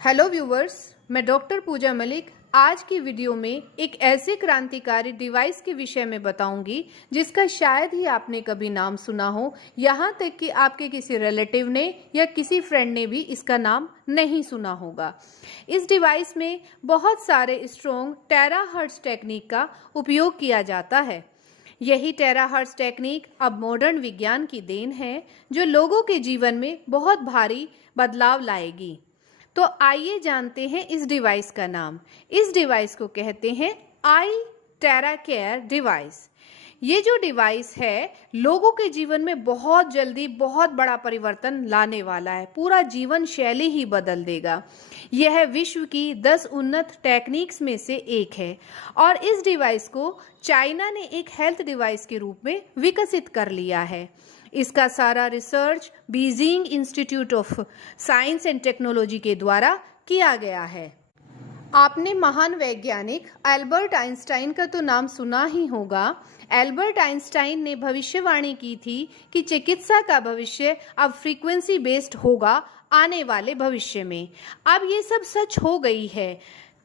Hello viewers, मैं doctor पूजा मलिक आज की वीडियो में एक ऐसे क्रांतिकारी डिवाइस के विषय में बताऊंगी जिसका शायद ही आपने कभी नाम सुना हो, यहाँ तक कि आपके किसी रिलेटिव ने या किसी फ्रेंड ने भी इसका नाम नहीं सुना होगा। इस डिवाइस में बहुत सारे स्ट्रॉन्ग टेराहर्ट्ज टेक्निक का उपयोग किया जाता है। यही टेराहर्ट्ज टेक्निक अब मॉडर्न विज्ञान की देन है जो लोगों के जीवन में बहुत भारी बदलाव लाएगी। तो आइए जानते हैं इस डिवाइस का नाम। इस डिवाइस को कहते हैं आई टेरा केयर डिवाइस। ये जो डिवाइस है लोगों के जीवन में बहुत जल्दी बहुत बड़ा परिवर्तन लाने वाला है, पूरा जीवन शैली ही बदल देगा। यह विश्व की 10 उन्नत टेक्निक्स में से एक है और इस डिवाइस को चाइना ने एक हेल्थ डिवाइस के रूप में विकसित कर लिया है। इसका सारा research Beijing institute of science and technology के द्वारा किया गया है। आपने महान वैज्ञानिक एल्बर्ट आइंस्टाइन का तो नाम सुना ही होगा। एल्बर्ट आइंस्टाइन ने भविष्यवाणी की थी कि चिकित्सा का भविष्य अब फ्रीक्वेंसी बेस्ड होगा आने वाले भविष्य में। अब ये सब सच हो गई है।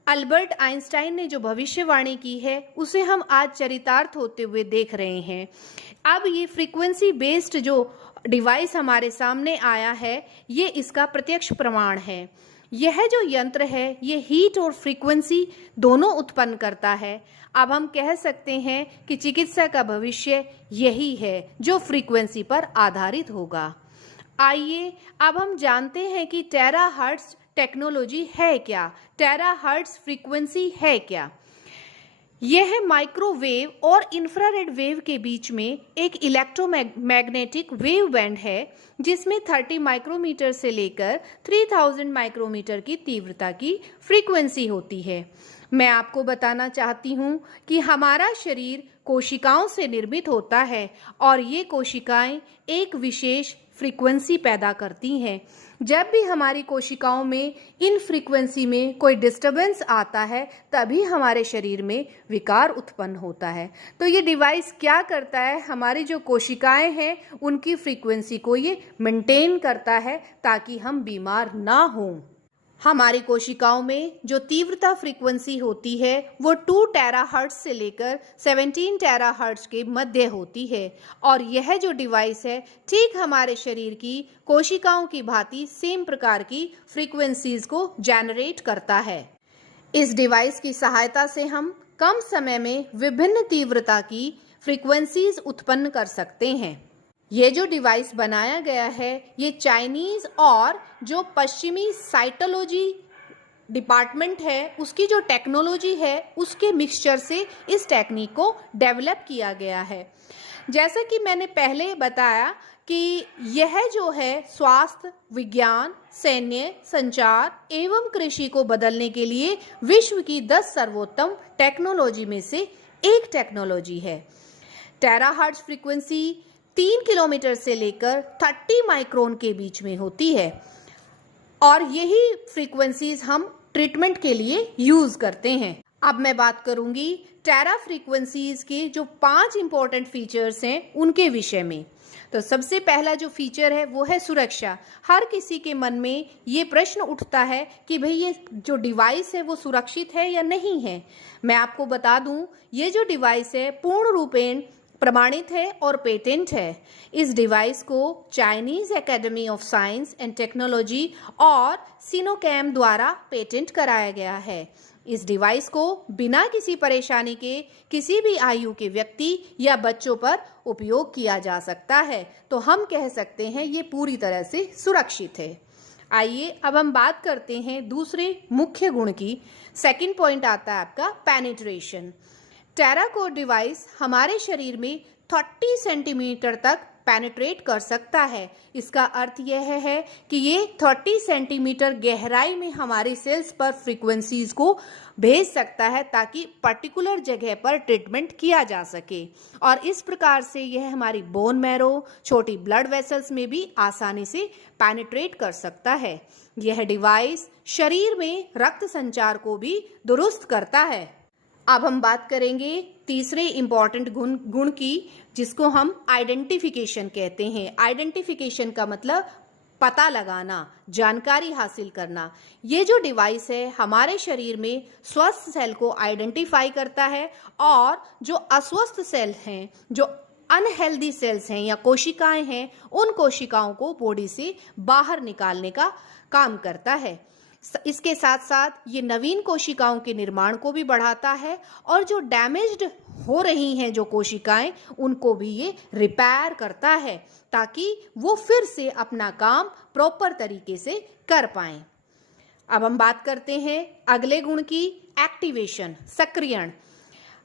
एल्बर्ट आइंस्टाइन ने जो भविष्यवाणी की है उसे हम आज चरितार्थ होते हुए देख रहे हैं। अब ये फ्रीक्वेंसी बेस्ड जो डिवाइस हमारे सामने आया है ये इसका प्रत्यक्ष प्रमाण है। यह जो यंत्र है ये हीट और फ्रीक्वेंसी दोनों उत्पन्न करता है। अब हम कह सकते हैं कि चिकित्सा का भविष्य यही है जो फ्रीक्वेंसी पर आधारित होगा। आइए अब हम जानते हैं कि टेराहर्ट्ज टेक्नोलॉजी है क्या, टेराहर्ट्ज फ्रीक्वेंसी है क्या। यह माइक्रोवेव और इंफ्रारेड वेव के बीच में एक इलेक्ट्रोमैग्नेटिक वेव बैंड है जिसमें 30 माइक्रोमीटर से लेकर 3000 माइक्रोमीटर की तीव्रता की फ्रीक्वेंसी होती है। मैं आपको बताना चाहती हूँ कि हमारा शरीर कोशिकाओं से निर्मित होता है और ये कोशिकाएं एक विशेष फ्रीक्वेंसी पैदा करती हैं। जब भी हमारी कोशिकाओं में इन फ्रीक्वेंसी में कोई डिस्टरबेंस आता है तभी हमारे शरीर में विकार उत्पन्न होता है। तो ये डिवाइस क्या करता है, हमारी जो कोशिकाएं हैं उनकी फ्रीक्वेंसी को ये मेंटेन करता है ताकि हम बीमार ना हों। हमारी कोशिकाओं में जो तीव्रता फ्रीक्वेंसी होती है वो 2 टेराहर्ट्ज से लेकर 17 टेराहर्ट्ज के मध्य होती है और यह जो डिवाइस है ठीक हमारे शरीर की कोशिकाओं की भांति सेम प्रकार की फ्रीक्वेंसीज को जनरेट करता है। इस डिवाइस की सहायता से हम कम समय में विभिन्न तीव्रता की फ्रीक्वेंसीज उत्पन्न कर सकते हैं। ये जो डिवाइस बनाया गया है ये चाइनीज़ और जो पश्चिमी साइटोलॉजी डिपार्टमेंट है उसकी जो टेक्नोलॉजी है उसके मिक्सचर से इस टेक्निक को डेवलप किया गया है। जैसा कि मैंने पहले बताया कि यह जो है स्वास्थ्य, विज्ञान, सैन्य, संचार एवं कृषि को बदलने के लिए विश्व की 10 सर्वोत्तम टेक्नोलॉजी में से एक टेक्नोलॉजी है। टेराहर्ट्ज फ्रीक्वेंसी 3 किलोमीटर से लेकर 30 माइक्रोन के बीच में होती है और यही फ्रीक्वेंसीज हम ट्रीटमेंट के लिए यूज करते हैं। अब मैं बात करूंगी टेरा फ्रीक्वेंसीज के जो 5 इंपॉर्टेंट फीचर्स हैं उनके विषय में। तो सबसे पहला जो फीचर है वो है सुरक्षा। हर किसी के मन में ये प्रश्न उठता है कि भाई ये जो डिवाइस है वो सुरक्षित है या नहीं है। मैं आपको बता दूं ये जो डिवाइस है पूर्ण रूपेण प्रमाणित है और पेटेंट है। इस डिवाइस को Chinese academy of science and technology और सिनोकैम द्वारा पेटेंट कराया गया है। इस डिवाइस को बिना किसी परेशानी के किसी भी आयु के व्यक्ति या बच्चों पर उपयोग किया जा सकता है। तो हम कह सकते हैं ये पूरी तरह से सुरक्षित है। आइए अब हम बात करते हैं दूसरे मुख्य गुण की। सेकंड पॉइंट आता है आपका पेनिट्रेशन। टेराकोर डिवाइस हमारे शरीर में 30 सेंटीमीटर तक पेनिट्रेट कर सकता है। इसका अर्थ यह है कि ये 30 सेंटीमीटर गहराई में हमारी सेल्स पर फ्रीक्वेंसीज को भेज सकता है ताकि पर्टिकुलर जगह पर ट्रीटमेंट किया जा सके और इस प्रकार से यह हमारी बोन मैरो, छोटी ब्लड वेसल्स में भी आसानी से पेनिट्रेट कर सकता है। यह डिवाइस शरीर में रक्त संचार को भी दुरुस्त करता है। अब हम बात करेंगे तीसरे इंपॉर्टेंट गुण की जिसको हम आइडेंटिफिकेशन कहते हैं। आइडेंटिफिकेशन का मतलब पता लगाना, जानकारी हासिल करना। ये जो डिवाइस है हमारे शरीर में स्वस्थ सेल को आइडेंटिफाई करता है और जो अस्वस्थ सेल हैं, जो अनहेल्दी सेल्स हैं या कोशिकाएं हैं, उन कोशिकाओं को बॉडी से बाहर निकालने का काम करता है। इसके साथ साथ ये नवीन कोशिकाओं के निर्माण को भी बढ़ाता है और जो डैमेज्ड हो रही हैं जो कोशिकाएं, उनको भी ये रिपेयर करता है ताकि वो फिर से अपना काम प्रॉपर तरीके से कर पाएं। अब हम बात करते हैं अगले गुण की, एक्टिवेशन, सक्रियण।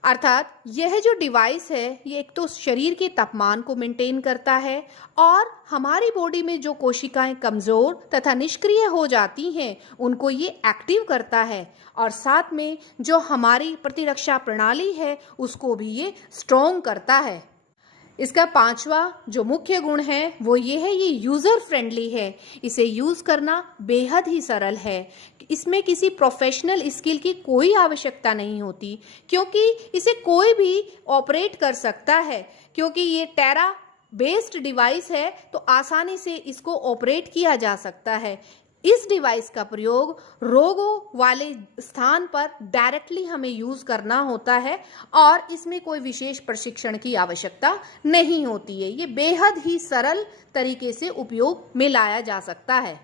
अर्थात यह जो डिवाइस है ये एक तो शरीर के तापमान को मेंटेन करता है और हमारी बॉडी में जो कोशिकाएं कमज़ोर तथा निष्क्रिय हो जाती हैं उनको ये एक्टिव करता है और साथ में जो हमारी प्रतिरक्षा प्रणाली है उसको भी ये स्ट्रॉन्ग करता है। इसका पांचवा जो मुख्य गुण है वो ये है, ये यूज़र फ्रेंडली है। इसे यूज़ करना बेहद ही सरल है। इसमें किसी प्रोफेशनल स्किल की कोई आवश्यकता नहीं होती क्योंकि इसे कोई भी ऑपरेट कर सकता है। क्योंकि ये टेरा बेस्ड डिवाइस है तो आसानी से इसको ऑपरेट किया जा सकता है। इस डिवाइस का प्रयोग रोगों वाले स्थान पर डायरेक्टली हमें यूज़ करना होता है और इसमें कोई विशेष प्रशिक्षण की आवश्यकता नहीं होती है। ये बेहद ही सरल तरीके से उपयोग में लाया जा सकता है।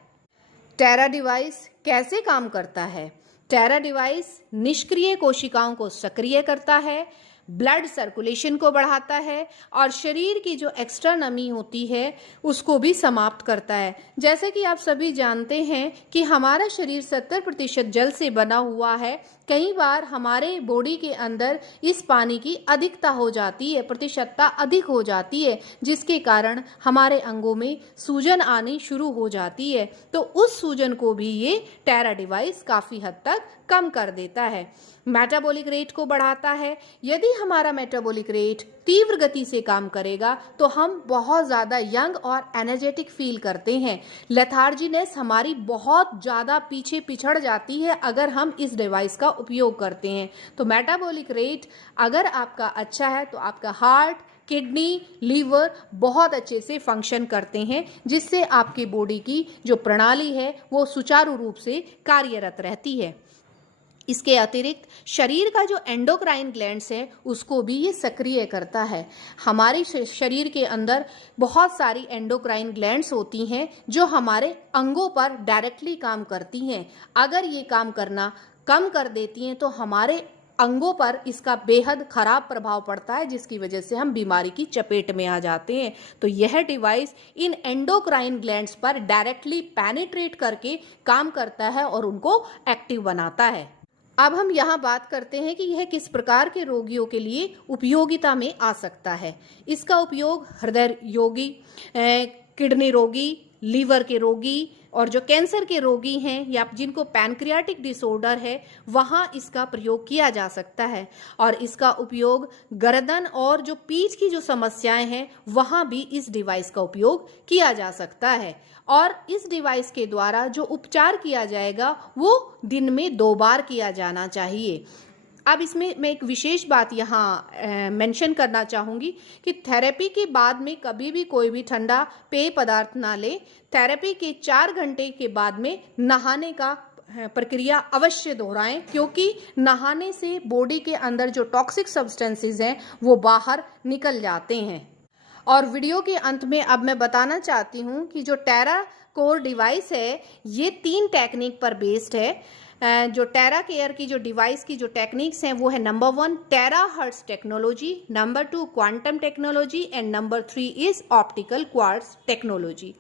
टेरा डिवाइस कैसे काम करता है? टेरा डिवाइस निष्क्रिय कोशिकाओं को सक्रिय करता है, ब्लड सर्कुलेशन को बढ़ाता है और शरीर की जो एक्स्ट्रा नमी होती है उसको भी समाप्त करता है। जैसे कि आप सभी जानते हैं कि हमारा शरीर 70% जल से बना हुआ है। कई बार हमारे बॉडी के अंदर इस पानी की अधिकता हो जाती है, प्रतिशतता अधिक हो जाती है, जिसके कारण हमारे अंगों में सूजन आनी शुरू हो जाती है। तो उस सूजन को भी ये टेरा डिवाइस काफ़ी हद तक कम कर देता है। मेटाबॉलिक रेट को बढ़ाता है। यदि हमारा मेटाबॉलिक रेट तीव्र गति से काम करेगा तो हम बहुत ज़्यादा यंग और एनर्जेटिक फील करते हैं। लेथार्जीनेस हमारी बहुत ज़्यादा पीछे पिछड़ जाती है अगर हम इस डिवाइस का उपयोग करते हैं। तो मेटाबॉलिक रेट अगर आपका अच्छा है तो आपका हार्ट, किडनी, लीवर बहुत अच्छे से फंक्शन करते हैं, जिससे आपकी बॉडी की जो प्रणाली है वो सुचारू रूप से कार्यरत रहती है। इसके अतिरिक्त शरीर का जो एंडोक्राइन ग्लैंड्स है उसको भी ये सक्रिय करता है। हमारे शरीर के अंदर बहुत सारी एंडोक्राइन ग्लैंड्स होती हैं जो हमारे अंगों पर डायरेक्टली काम करती हैं। अगर ये काम करना कम कर देती हैं तो हमारे अंगों पर इसका बेहद खराब प्रभाव पड़ता है, जिसकी वजह से हम बीमारी की चपेट में आ जाते हैं। तो यह डिवाइस इन एंडोक्राइन ग्लैंड्स पर डायरेक्टली पेनिट्रेट करके काम करता है और उनको एक्टिव बनाता है। अब हम यहाँ बात करते हैं कि यह किस प्रकार के रोगियों के लिए उपयोगिता में आ सकता है। इसका उपयोग हृदय रोगी, किडनी रोगी, लीवर के रोगी और जो कैंसर के रोगी हैं या जिनको पैनक्रियाटिक डिसऑर्डर है वहाँ इसका प्रयोग किया जा सकता है। और इसका उपयोग गर्दन और जो पीठ की जो समस्याएं हैं वहाँ भी इस डिवाइस का उपयोग किया जा सकता है। और इस डिवाइस के द्वारा जो उपचार किया जाएगा वो दिन में 2 बार किया जाना चाहिए। अब इसमें मैं एक विशेष बात यहाँ मेंशन करना चाहूँगी कि थेरेपी के बाद में कभी भी कोई भी ठंडा पेय पदार्थ ना ले। थेरेपी के 4 घंटे के बाद में नहाने का प्रक्रिया अवश्य दोहराएं, क्योंकि नहाने से बॉडी के अंदर जो टॉक्सिक सब्सटेंसेस हैं वो बाहर निकल जाते हैं। और वीडियो के अंत में अब मैं बताना चाहती हूँ कि जो टेरा कोर डिवाइस है ये 3 टेक्निक पर बेस्ड है। जो टेरा केयर की जो डिवाइस की जो टेक्निक्स हैं वो है number 1 tera hertz technology, number 2 quantum technology and number 3 is optical quartz technology.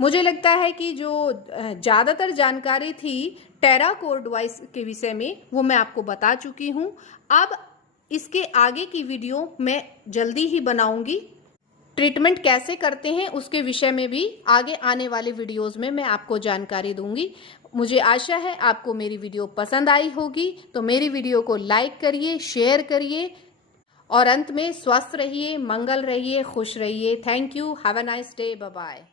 मुझे लगता है कि जो ज़्यादातर जानकारी थी टेरा कोर डिवाइस के विषय में वो मैं आपको बता चुकी हूँ। अब इसके आगे की वीडियो मैं जल्दी ही बनाऊंगी। ट्रीटमेंट कैसे करते हैं उसके विषय में भी आगे आने वाले वीडियोस में मैं आपको जानकारी दूंगी। मुझे आशा है आपको मेरी वीडियो पसंद आई होगी, तो मेरी वीडियो को लाइक करिए, शेयर करिए और अंत में स्वस्थ रहिए, मंगल रहिए, खुश रहिए। Thank you. Have a nice day. Bye bye.